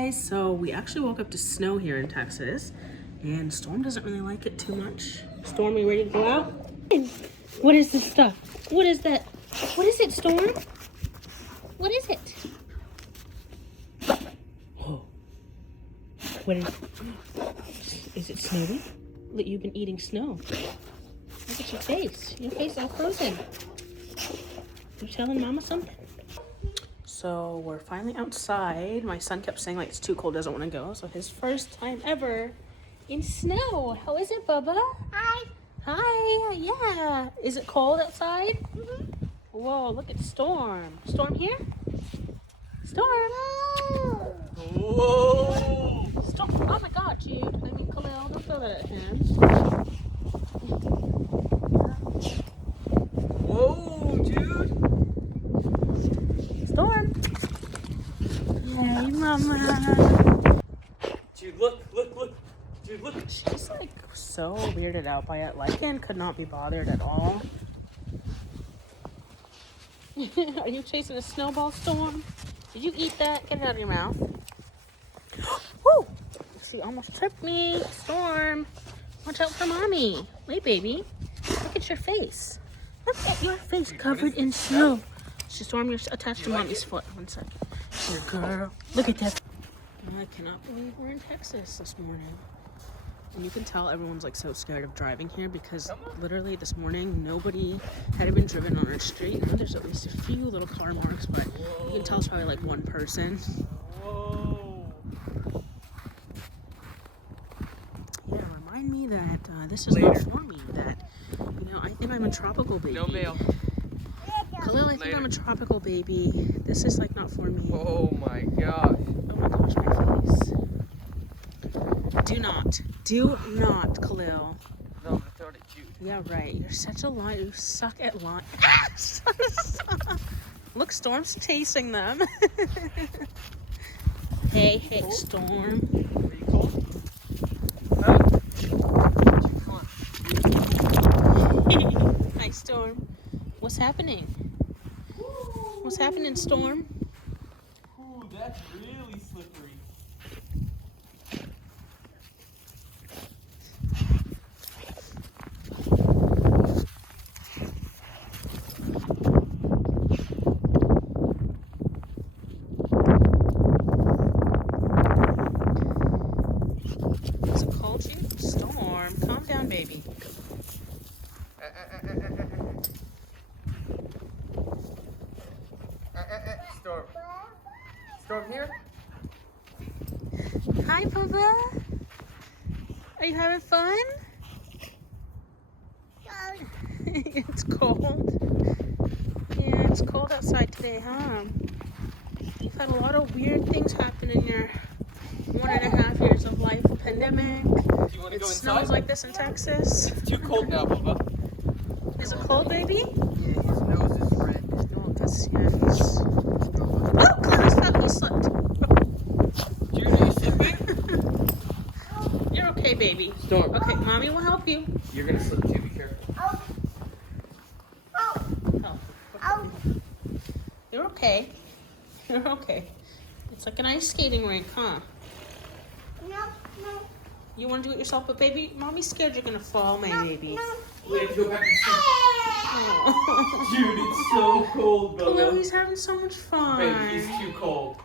guys, so we actually woke up to snow here in Texas, and Storm doesn't really like it too much. Storm, you ready to go out? What is this stuff? What is that? What is it, Storm? What is it? Oh. What is it snowy? Look, you've been eating snow. Look at your face. Your face all frozen. You telling Mama something? So we're finally outside. My son kept saying like it's too cold, doesn't want to go. So his first time ever in snow. How is it, Bubba? Hi. Hi. Yeah. Is it cold outside? Mm-hmm. Whoa, look at Storm. Storm here? Storm. Whoa. Storm. Oh my God, Jude. I mean, Khalil, don't throw that at him. Whoa, dude. Storm. Hey, Mama. Dude, look. Dude, look. She's like so weirded out by it. Lycan could not be bothered at all. Are you chasing a snowball, Storm? Did you eat that? Get it out of your mouth. Woo! She almost tripped me. Storm, watch out for Mommy. Wait, baby. Look at your face. Look at your face covered in snow. Storm, you're attached to Mommy's foot. One second. Here, girl. Look at that. I cannot believe we're in Texas this morning. And you can tell everyone's like so scared of driving here because literally this morning nobody had even driven on our street. Now there's at least a few little car marks, but you can tell it's probably like one person. Whoa. Yeah, remind me that this is not for me. That, you know, I think I'm a tropical baby. No mail. Khalil, I think I'm a tropical baby. This is like not for me. Oh my gosh. Oh my gosh, my face. Do not, Khalil. No, I'm gonna throw it at Jude. Yeah, right. You're such a liar. You suck at lying. Look, Storm's chasing them. Hey, Storm. Are you cold? Huh? Jude, come on. Hi, Storm. What's happening? What's happening, Storm? Ooh, that's really slippery. Is it cold, you? Storm, calm down, baby. Storm. Storm here? Hi, Bubba. Are you having fun? It's cold. Yeah, it's cold outside today, huh? You've had a lot of weird things happen in your 1.5 years of life. A pandemic. Do you want to It go inside? snows like this in Texas. It's too cold now, Bubba. Is it cold, baby? Yeah, his nose is red. No, that's yes. Oh, Clarence fell. He slipped. Jude, are you slipping? You're okay, baby. Storm. Okay, Mommy will help you. You're gonna slip too, be careful. Oh. You're okay. You're okay. It's like an ice skating rink, huh? No. You want to do it yourself, but baby, Mommy's scared you're gonna fall, my baby. We have to go back and Oh. Dude, it's so cold, Khalil, Bubba. he's having so much fun. Baby, he's too cold.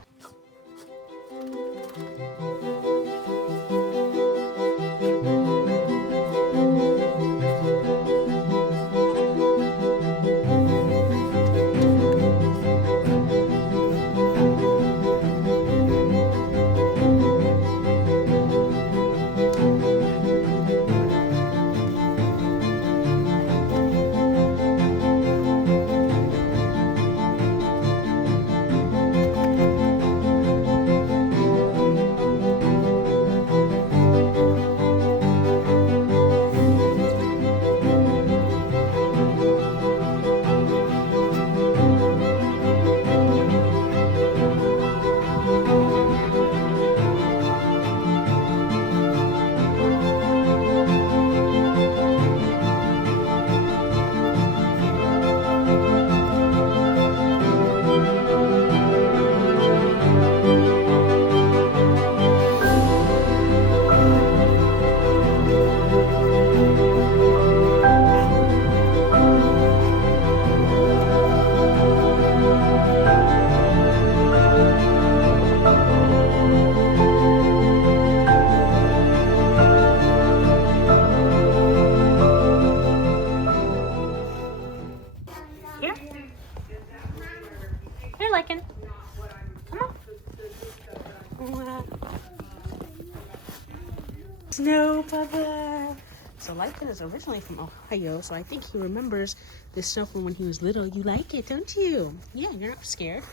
Lycan is originally from Ohio, so I think he remembers this snow from when he was little. You like it, don't you? Yeah, you're not scared.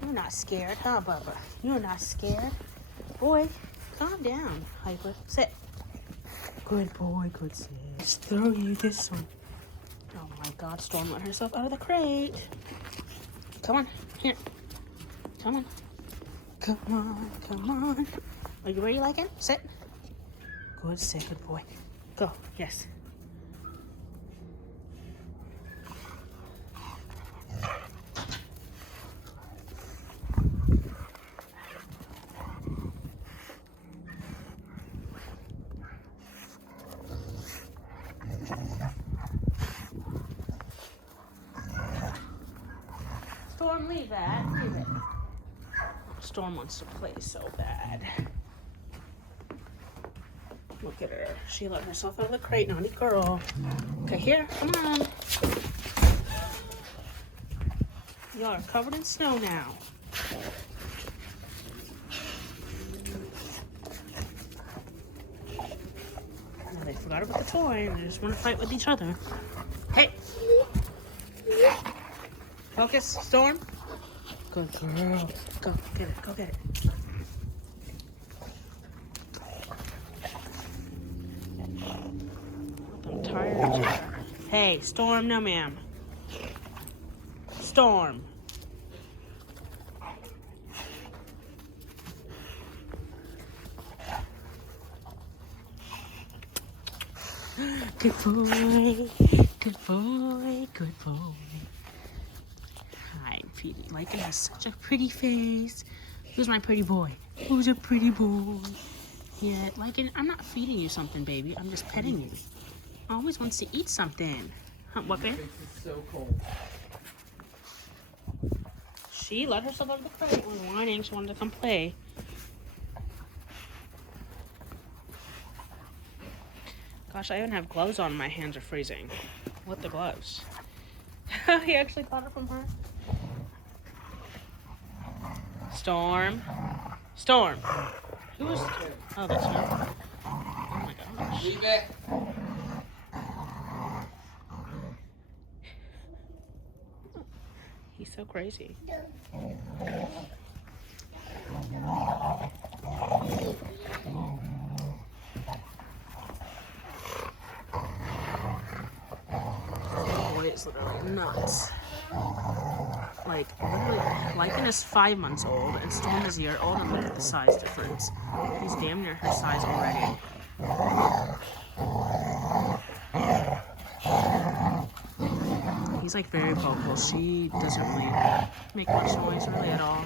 You're not scared, huh, Bubba? You're not scared. Boy, calm down, Hyper. Sit. Good boy, good sis. Let's throw you this one. Oh my God, Storm let herself out of the crate. Come on, here. Come on. Come on, come on. Are you ready, Lycan? Sit. Good, sit, good boy. Go, yes. Storm, leave that. Leave it. Storm wants to play so bad. Look at her. She let herself out of the crate. Naughty girl. Okay, here. Come on. You are covered in snow now. Now they forgot about the toy and they just want to fight with each other. Hey! Focus, Storm. Good girl. Go, get it, go get it. I'm tired. Hey, Storm, no ma'am. Storm. Good boy, good boy, good boy. Hi, Petey. Lycan has such a pretty face. Who's my pretty boy? Who's a pretty boy? Yeah, Lycan, I'm not feeding you something, baby. I'm just petting you. Always wants to eat something. Huh, what, babe? It's so cold. She let herself out of the crate when whining. She wanted to come play. Gosh, I even have gloves on. My hands are freezing. What the gloves? He actually got it from her. Storm. Storm. Who is... Oh, that's her. Oh my gosh. Leave it. He's so crazy. Boy, it's literally nuts. Like, literally, Lycan is 5 months old and Storm is a year old, and look at the size difference. He's damn near her size already. He's like very vocal. She doesn't really make much noise really at all.